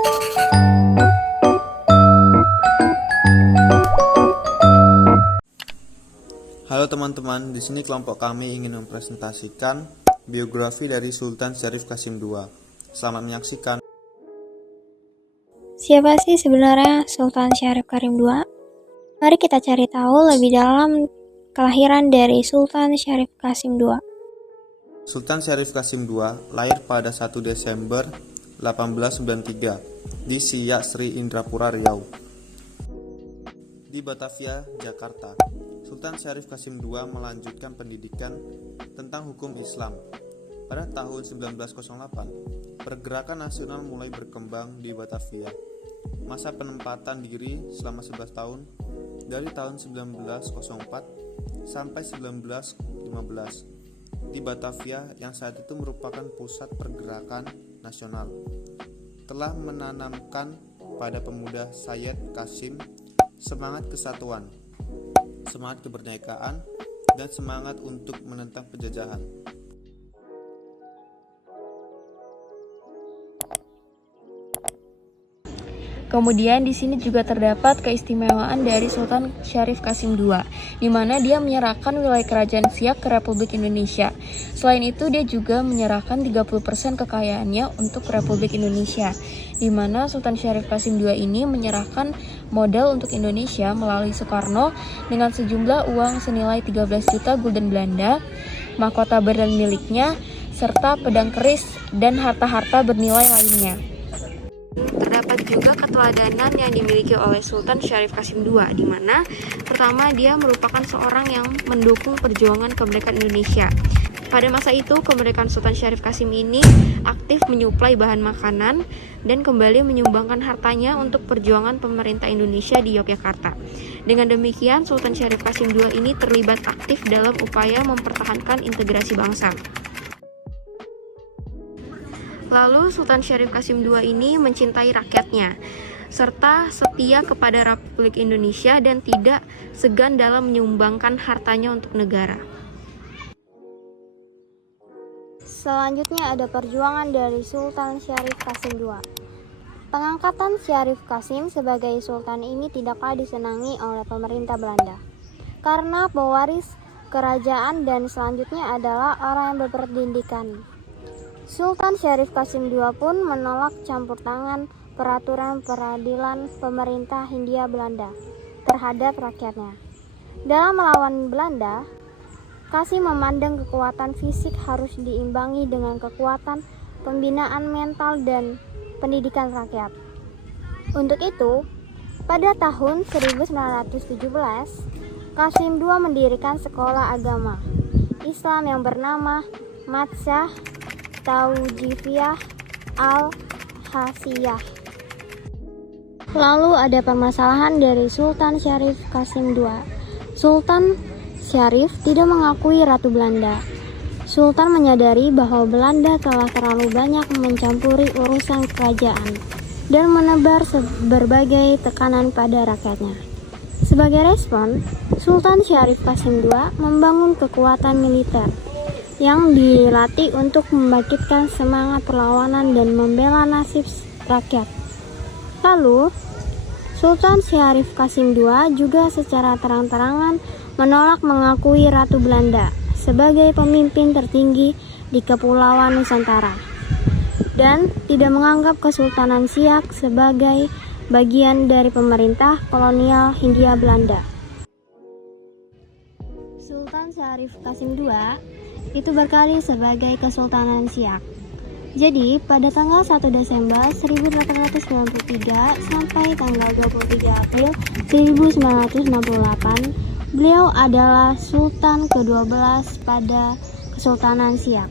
Halo teman-teman, di sini kelompok kami ingin mempresentasikan biografi dari Sultan Syarif Qasim II. Selamat menyaksikan. Siapa sih sebenarnya Sultan Syarif Qasim II? Mari kita cari tahu lebih dalam kelahiran dari Sultan Syarif Qasim II. Sultan Syarif Qasim II lahir pada 1 Desember 1893 di Siak Sri Indrapura Riau, di Batavia, Jakarta. Sultan Syarif Qasim II melanjutkan pendidikan tentang hukum Islam. Pada tahun 1908, pergerakan nasional mulai berkembang di Batavia. Masa penempatan diri selama 11 tahun, dari tahun 1904 sampai 1915, di Batavia yang saat itu merupakan pusat pergerakan nasional, telah menanamkan pada pemuda Syed Qasim semangat kesatuan, semangat kemerdekaan, dan semangat untuk menentang penjajahan. Kemudian di sini juga terdapat keistimewaan dari Sultan Syarif Qasim II, di mana dia menyerahkan wilayah kerajaan Siak ke Republik Indonesia. Selain itu, dia juga menyerahkan 30% kekayaannya untuk Republik Indonesia, di mana Sultan Syarif Qasim II ini menyerahkan modal untuk Indonesia melalui Soekarno dengan sejumlah uang senilai 13 juta gulden Belanda, mahkota berlian miliknya, serta pedang keris dan harta-harta bernilai lainnya. Terdapat juga keteladanan yang dimiliki oleh Sultan Syarif Qasim II, di mana pertama dia merupakan seorang yang mendukung perjuangan kemerdekaan Indonesia. Pada masa itu, kemerdekaan Sultan Syarif Qasim ini aktif menyuplai bahan makanan dan kembali menyumbangkan hartanya untuk perjuangan pemerintah Indonesia di Yogyakarta. Dengan demikian, Sultan Syarif Qasim II ini terlibat aktif dalam upaya mempertahankan integrasi bangsa. Lalu Sultan Syarif Qasim II ini mencintai rakyatnya, serta setia kepada Republik Indonesia dan tidak segan dalam menyumbangkan hartanya untuk negara. Selanjutnya ada perjuangan dari Sultan Syarif Qasim II. Pengangkatan Syarif Qasim sebagai sultan ini tidaklah disenangi oleh pemerintah Belanda, karena pewaris kerajaan dan selanjutnya adalah orang yang berpendidikan. Sultan Syarif Qasim II pun menolak campur tangan peraturan peradilan pemerintah Hindia Belanda terhadap rakyatnya. Dalam melawan Belanda, Qasim memandang kekuatan fisik harus diimbangi dengan kekuatan pembinaan mental dan pendidikan rakyat. Untuk itu, pada tahun 1917, Qasim II mendirikan sekolah agama Islam yang bernama Madrasah Tauqifiyah Al-Hasiyah. Lalu ada permasalahan dari Sultan Syarif Qasim II. Sultan Syarif tidak mengakui Ratu Belanda. Sultan menyadari bahwa Belanda telah terlalu banyak mencampuri urusan kerajaan dan menebar berbagai tekanan pada rakyatnya. Sebagai respon, Sultan Syarif Qasim II membangun kekuatan militer yang dilatih untuk membangkitkan semangat perlawanan dan membela nasib rakyat. Lalu, Sultan Syarif Qasim II juga secara terang-terangan menolak mengakui Ratu Belanda sebagai pemimpin tertinggi di Kepulauan Nusantara dan tidak menganggap Kesultanan Siak sebagai bagian dari pemerintah kolonial Hindia Belanda. Sultan Syarif Qasim II itu berkarir sebagai Kesultanan Siak. Jadi, pada tanggal 1 Desember 1893 sampai tanggal 23 April 1968, beliau adalah Sultan ke-12 pada Kesultanan Siak.